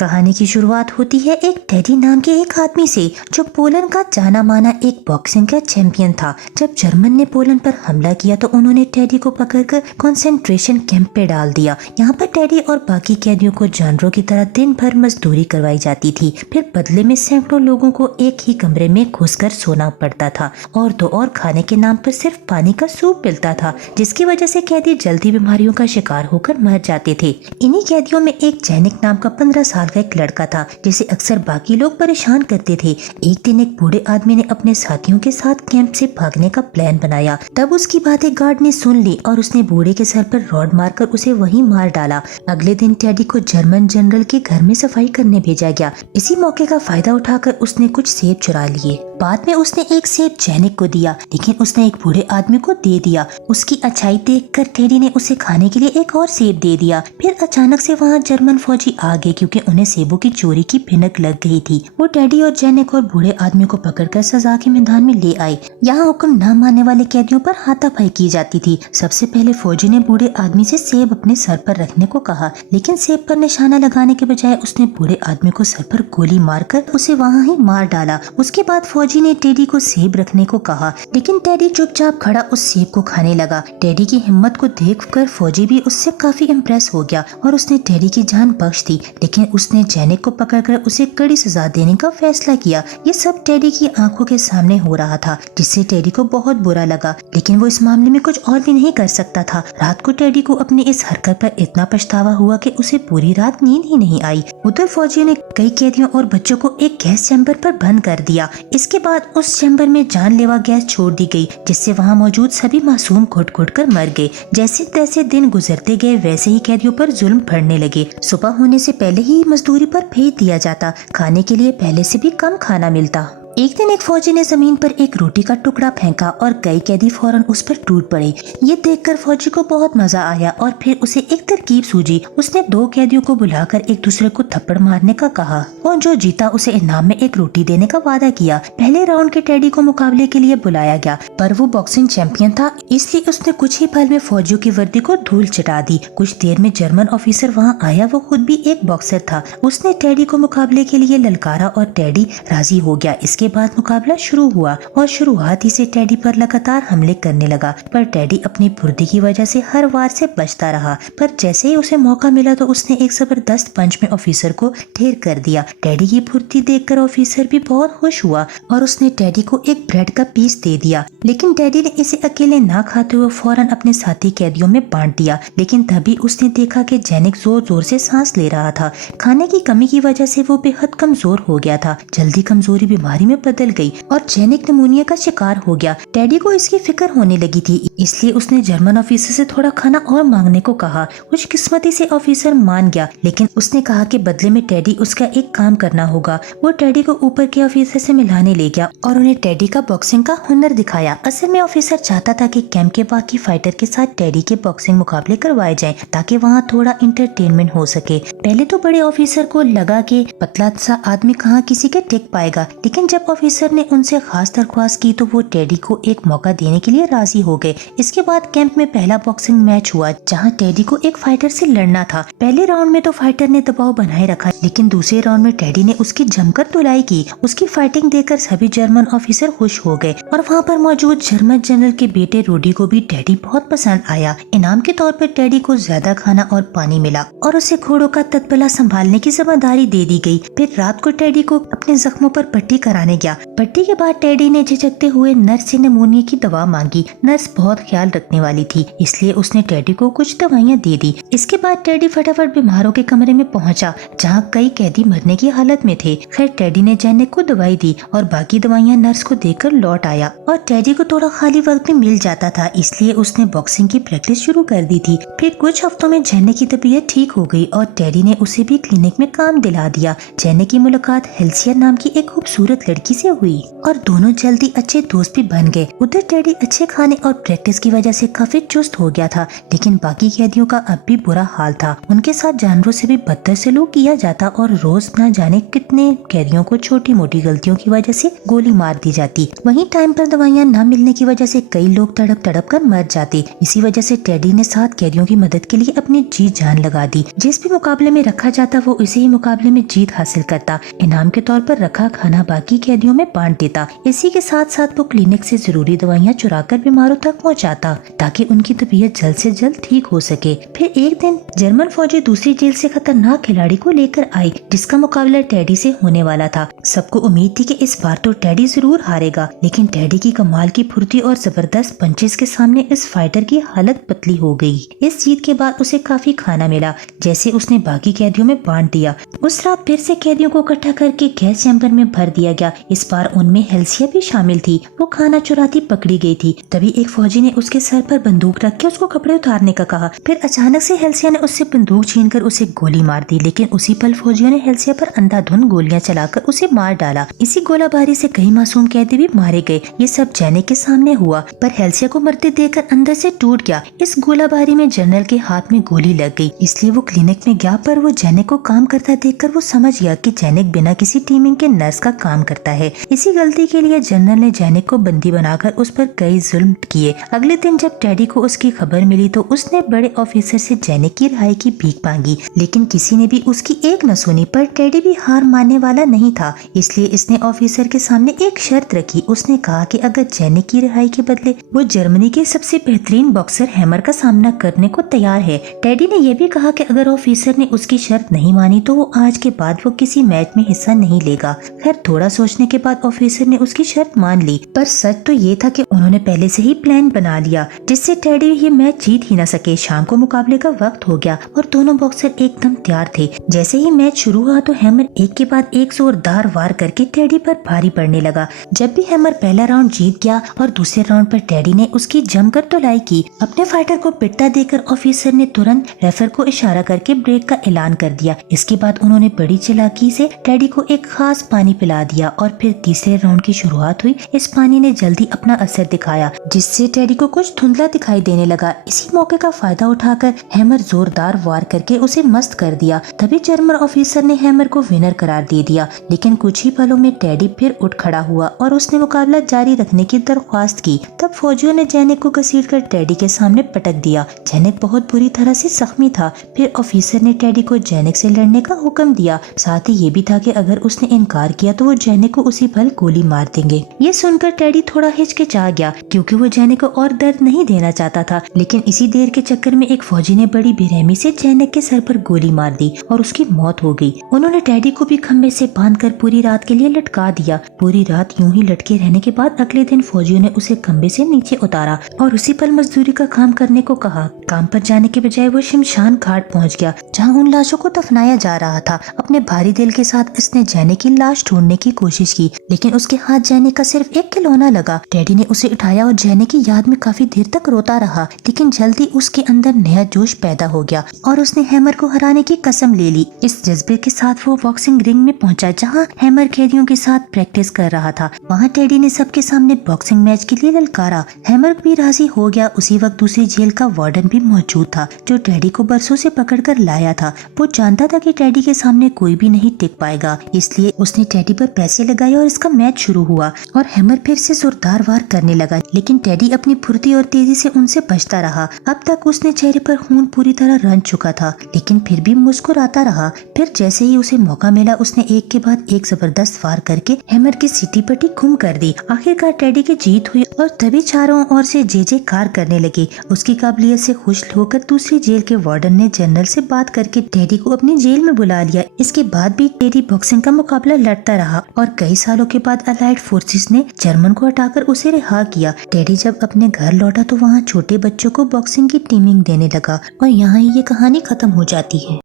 कहानी की शुरुआत होती है एक टेडी नाम के एक आदमी से जो पोलैंड का जाना माना एक बॉक्सिंग का चैंपियन था। जब जर्मन ने पोलैंड पर हमला किया तो उन्होंने टेडी को पकड़कर कंसंट्रेशन कैंप पे डाल दिया। यहाँ पर टेडी और बाकी कैदियों को जानवरों की तरह दिन भर मजदूरी करवाई जाती थी। फिर बदले में सैकड़ों लोगों को एक ही कमरे में घुसकर सोना पड़ता था और तो और खाने के नाम पर सिर्फ पानी का सूप मिलता था, जिसकी वजह से कैदी जल्दी बीमारियों का शिकार होकर मर जाते थे। इन्हीं कैदियों में एक जैनिक नाम का 15 साल का एक लड़का था जिसे अक्सर बाकी लोग परेशान करते थे। एक दिन एक बूढ़े आदमी ने अपने साथियों के साथ कैंप से भागने का प्लान बनाया। तब उसकी बातें गार्ड ने सुन ली और उसने बूढ़े के सर पर रॉड मारकर उसे वहीं मार डाला। अगले दिन टेडी को जर्मन जनरल के घर में सफाई करने भेजा गया। इसी मौके का फायदा उठाकर उसने कुछ सेब चुरा लिए। बाद में उसने एक सेब जैनिक को दिया, लेकिन उसने एक बूढ़े आदमी को दे दिया। उसकी अच्छाई देखकर टेडी ने उसे खाने के लिए एक और सेब दे दिया। फिर अचानक से वहाँ जर्मन फौजी आ गए क्योंकि उन्हें सेबों की चोरी की भिनक लग गई थी। वो टेडी और जैनिक और बूढ़े आदमी को पकड़कर सजा के मैदान में ले आए। यहाँ हुक्म न मानने वाले कैदियों पर हाथापाई की जाती थी। सबसे पहले फौजी ने बूढ़े आदमी से सेब अपने सर पर रखने को कहा, लेकिन सेब पर निशाना लगाने के बजाय उसने बूढ़े आदमी को सर पर गोली मारकर उसे वहाँ ही मार डाला। उसके बाद फौजी ने टेडी को सेब रखने को कहा, लेकिन टेडी चुपचाप खड़ा उस सेब को खाने लगा। टेडी की हिम्मत को देखकर फौजी भी उससे काफी इम्प्रेस हो गया और उसने टेडी की जान बख्श दी, लेकिन उसने जैनिक को पकड़कर उसे कड़ी सजा देने का फैसला किया। ये सब टेडी की आंखों के सामने हो रहा था, जिससे टेडी को बहुत बुरा लगा, लेकिन वो इस मामले में कुछ और भी नहीं कर सकता था। रात को टेडी को अपनी इस हरकत पर इतना पछतावा हुआ कि उसे पूरी रात नींद ही नहीं आई। उधर फौजियों ने कई कैदियों और बच्चों को एक गैस चैम्बर पर बंद कर दिया। इसके बाद उस चैम्बर में जानलेवा गैस छोड़ दी गई, जिससे वहाँ मौजूद सभी मासूम घुट घुट कर मर गए। जैसे तैसे दिन गुजरते गए वैसे ही कैदियों पर जुल्म बढ़ने लगे। सुबह होने से पहले ही मजदूरी पर भेज दिया जाता। खाने के लिए पहले से भी कम खाना मिलता। एक दिन एक फौजी ने जमीन पर एक रोटी का टुकड़ा फेंका और कई कैदी फौरन उस पर टूट पड़े। ये देखकर फौजी को बहुत मजा आया और फिर उसे एक तरकीब सूझी। उसने दो कैदियों को बुलाकर एक दूसरे को थप्पड़ मारने का कहा और जो जीता उसे इनाम में एक रोटी देने का वादा किया। पहले राउंड के टेडी को मुकाबले के लिए बुलाया गया, पर वो बॉक्सिंग चैंपियन था, इसलिए उसने कुछ ही पल में फौजियों की वर्दी को धूल चटा दी। कुछ देर में जर्मन ऑफिसर वहाँ आया। वो खुद भी एक बॉक्सर था। उसने टेडी को मुकाबले के लिए ललकारा और टेडी राजी हो गया। इसके बाद मुकाबला शुरू हुआ और शुरुआत ही से टेडी पर लगातार हमले करने लगा, पर टेडी अपनी फुर्ती की वजह से हर वार से बचता रहा। पर जैसे ही उसे मौका मिला तो उसने एक जबरदस्त पंच में ऑफिसर को ढेर कर दिया। टेडी की फुर्ती देखकर ऑफिसर भी बहुत खुश हुआ और उसने टेडी को एक ब्रेड का पीस दे दिया, लेकिन टेडी ने इसे अकेले ना खाते हुए फौरन अपने साथी कैदियों में बांट दिया। लेकिन तभी उसने देखा कि जैनिक जोर जोर से सांस ले रहा था। खाने की कमी की वजह से वो बेहद कमजोर हो गया था। जल्दी कमजोरी बीमारी में बदल गई और जैनिक निमोनिया का शिकार हो गया। टेडी को इसकी फिक्र होने लगी थी, इसलिए उसने जर्मन ऑफिसर से थोड़ा खाना और मांगने को कहा। खुशकिस्मती से ऑफिसर मान गया, लेकिन उसने कहा कि बदले में टेडी उसका एक काम करना होगा। वो टेडी को ऊपर के ऑफिसर से मिलाने ले गया और उन्हें टेडी का बॉक्सिंग का हुनर दिखाया। असल में ऑफिसर चाहता था कि कैंप के बाकी फाइटर के साथ टेडी के बॉक्सिंग मुकाबले करवाए जाएं, ताकि वहाँ थोड़ा इंटरटेनमेंट हो सके। पहले तो बड़े ऑफिसर को लगा कि पतला सा आदमी कहाँ किसी के टिक पाएगा, लेकिन जब ऑफिसर ने उनसे खास दरख्वास्त की तो वो टेडी को एक मौका देने के लिए राजी हो गए। इसके बाद कैंप में पहला बॉक्सिंग मैच हुआ, जहां टेडी को एक फाइटर से लड़ना था। पहले राउंड में तो फाइटर ने दबाव बनाए रखा, लेकिन दूसरे राउंड में टेडी ने उसकी जमकर धुलाई की। उसकी फाइटिंग देखकर सभी जर्मन ऑफिसर खुश हो गए और वहाँ पर मौजूद जर्मन जनरल के बेटे रूडी को भी टेडी बहुत पसंद आया। इनाम के तौर पर टेडी को ज्यादा खाना और पानी मिला और उसे घोड़ों का तत्पला संभालने की जिम्मेदारी दे दी गई। फिर रात को टेडी को अपने जख्मों पर पट्टी कराने गया। पट्टी के बाद टेडी ने झिझकते हुए नर्स से निमोनिया की दवा मांगी। नर्स बहुत ख्याल रखने वाली थी, इसलिए उसने टेडी को कुछ दवाइयाँ दे दी। इसके बाद टेडी फटाफट बीमारों के कमरे में पहुंचा, जहाँ कई कैदी मरने की हालत में थे। खैर टेडी ने जैनिक को दवाई दी और बाकी दवाइयाँ नर्स को देकर लौट आया और टेडी को थोड़ा खाली वक्त भी मिल जाता था, इसलिए उसने बॉक्सिंग की प्रैक्टिस शुरू कर दी थी। फिर कुछ हफ्तों में जैनिक की तबीयत ठीक हो गई और टेडी ने उसे भी क्लिनिक में काम दिला दिया। जैनिक की मुलाकात हेल्सिया नाम की एक खूबसूरत लड़की से हुई और दोनों जल्दी अच्छे दोस्त भी बन गए। उधर टेडी अच्छे खाने और प्रैक्टिस की वजह से काफी चुस्त हो गया था, लेकिन बाकी कैदियों का अब भी बुरा हाल था। उनके साथ जानवरों से भी बदतर सलूक किया जाता और रोज न जाने कितने कैदियों को छोटी मोटी गलतियों की वजह से गोली मार दी जाती। वहीं टाइम पर दवाइयाँ न मिलने की वजह से कई लोग तड़प तड़प कर मर जाते। इसी वजह से टेडी ने 7 कैदियों की मदद के लिए अपनी जी जान लगा दी। जिस भी मुकाबले में रखा जाता वो इसी ही मुकाबले में जीत हासिल करता। इनाम के तौर पर रखा खाना बाकी कैदियों में बांट देता। इसी के साथ साथ वो क्लिनिक से जरूरी दवाइयाँ चुराकर बीमारों तक पहुँचाता ताकि उनकी तबीयत जल्द से जल्द ठीक हो सके। फिर एक दिन जर्मन फौजी दूसरी जेल से खतरनाक खिलाड़ी को लेकर आई जिसका मुकाबला टेडी से होने वाला था। सबको उम्मीद थी कि इस बार तो टेडी जरूर हारेगा, लेकिन टेडी की कमाल की फुर्ती और जबरदस्त पंचेस के सामने इस फाइटर की हालत पतली हो गई। इस जीत के बाद उसे काफी खाना मिला जैसे उसने बाकी कैदियों में बांट दिया। उस रात फिर से कैदियों को इकट्ठा करके गैस चैम्बर में भर दिया गया। इस बार उनमें हेल्सिया भी शामिल थी। वो खाना चुराती पकड़ी गई थी। तभी एक फौजी ने उसके सर पर बंदूक रख के उसको कपड़े उतारने का कहा। फिर अचानक से हेल्सिया ने उससे बंदूक छीनकर उसे गोली मार दी, लेकिन उसी पल फौजियों ने हेल्सिया पर अंधाधुंध गोलियां चलाकर उसे मार डाला। इसी गोलाबारी से कई मासूम कैदी भी मारे गए। ये सब जेनिक के सामने हुआ, पर हेल्सिया को मरते देखकर अंदर से टूट गया। इस गोलाबारी में जनरल के हाथ में गोली लग गई, इसलिए वो क्लिनिक में गया, पर वो जेनिक को काम करता देखकर वो समझ गया कि जेनिक बिना किसी टीमिंग के नर्स का काम करता है। इसी गलती के लिए जनरल ने जेनिक को बंदी बनाकर उस पर कई जुल्म किए। अगले दिन जब टेडी को उसकी खबर मिली तो उसने बड़े ऑफिसर से जेनिक की रिहाई की भीख मांगी, लेकिन किसी ने भी उसकी एक न सुनी। पर टेडी भी हार मानने वाला नहीं था, इसलिए इसने ऑफिसर के सामने एक शर्त रखी। उसने कहा कि अगर जेनिक की रिहाई के बदले वो जर्मनी के सबसे बेहतरीन बॉक्सर हैमर का सामना करने को तैयार है। टेडी ने यह भी कहा कि अगर ऑफिसर ने उसकी शर्त नहीं मानी तो वो आज के बाद वो किसी मैच में हिस्सा नहीं लेगा। खैर थोड़ा सोचने के बाद ऑफिसर ने उसकी शर्त मान ली, पर सच तो ये था कि उन्होंने पहले से ही प्लान बना लिया जिससे टेडी ये मैच जीत ही न सके। शाम को मुकाबले का वक्त हो गया और दोनों बॉक्सर एकदम तैयार थे। जैसे ही मैच शुरू हुआ तो हैमर एक के बाद एक जोरदार वार करके टेडी पर भारी पड़ने लगा। जब भी हैमर पहला राउंड जीत गया और दूसरे राउंड पर टेडी ने उसकी जमकर धुलाई की। अपने फाइटर को पिटता देखकर ऑफिसर ने तुरंत रेफर को इशारा करके ब्रेक का ऐलान कर दिया। इसके बाद उन्होंने बड़ी चालाकी से टेडी को एक खास पानी पिला दिया और फिर तीसरे राउंड की शुरुआत हुई। इस पानी ने जल्दी अपना असर दिखाया जिससे टेडी को कुछ धुंधला दिखाई देने लगा। इसी मौके का फायदा उठाकर हैमर जोरदार वार करके उसे मस्त कर दिया। तभी जर्मन ऑफिसर ने हैमर को विनर करार दे दिया, लेकिन कुछ ही पलों में टेडी फिर उठ खड़ा हुआ और उसने मुकाबला जारी रखने की दरख्वास्त की। तब फौजियों ने जेनिक को घसीटकर टेडी के सामने पटक दिया। जेनिक बहुत बुरी तरह से जख्मी था। फिर ऑफिसर ने टेडी को जेनिक से लड़ने का हुक्म दिया। साथ ही ये भी था कि अगर उसने इनकार किया तो वो जेनिक को उसी पल गोली मार देंगे। ये सुनकर टेडी थोड़ा हिचकिचा गया क्योंकि वो जेनिक को और दर्द नहीं देना चाहता था, लेकिन इसी देर के चक्कर में एक फौजी ने बड़ी बेरहमी से जेनिक के सर पर गोली मार दी और उसकी मौत हो गई। उन्होंने टेडी को भी खम्भे से बांधकर पूरी रात के लिए लटका दिया। पूरी रात यूं ही लटके रहने के बाद अगले दिन फौजियों ने उसे खम्भे से नीचे उतारा और उसी पल मजदूरी का काम करने को कहा। काम पर जाने के बजाय वो शमशान घाट पहुंच गया जहां उन लाशों को दफनाया जा रहा था। अपने भारी दिल के साथ इसने जेनिक की लाश ढूंढने की कोशिश की, लेकिन उसके हाथ जेनिक का सिर्फ एक खिलौना लगा। टेडी ने उसे उठाया और जेनिक की याद में काफी देर तक रोता रहा, लेकिन जल्दी उसके अंदर नया जोश पैदा हो गया और उसने हैमर को हराने की कसम ले ली। इस जज्बे के साथ वो बॉक्सिंग रिंग में पहुंचा जहां हैमर कैदियों के साथ प्रैक्टिस कर रहा था। वहां टेडी ने सबके सामने बॉक्सिंग मैच के लिए ललकारा। हैमर भी राजी हो गया। उसी वक्त दूसरी जेल का वार्डन भी मौजूद था जो टेडी को बरसों से पकड़कर लाया था। वो जानता था कि टेडी के सामने कोई भी नहीं टिक पाएगा, इसलिए उसने टेडी पर पैसे लगाए और इसका मैच शुरू हुआ और हैमर फिर से जोरदार वार करने लगा, लेकिन टेडी अपनी फुर्ती और तेजी से उनसे बचता रहा। अब तक उसने चेहरे पर खून पूरी तरह रन चुका था, लेकिन फिर भी मुस्कुराता रहा। फिर जैसे ही उसे मौका मिला उसने एक के बाद एक जबरदस्त वार करके हैमर की सीटी पट्टी गुम कर दी। आखिरकार टेडी की जीत हुई और तभी चारों ओर से जे जयकार करने लगे। उसकी काबिलियत से खुश होकर दूसरी जेल के वार्डन ने जनरल से बात करके टेडी को अपनी जेल में बुला लिया। इसके बाद भी टेडी बॉक्सिंग का मुकाबला लड़ता रहा और कई सालों के बाद अलाइड फोर्सेस ने जर्मन को हटाकर उसे रिहा किया। टेडी जब अपने घर लौटा तो वहाँ छोटे बच्चों को बॉक्सिंग की टीमिंग देने लगा और यहाँ ये कहानी खत्म हो जाती है।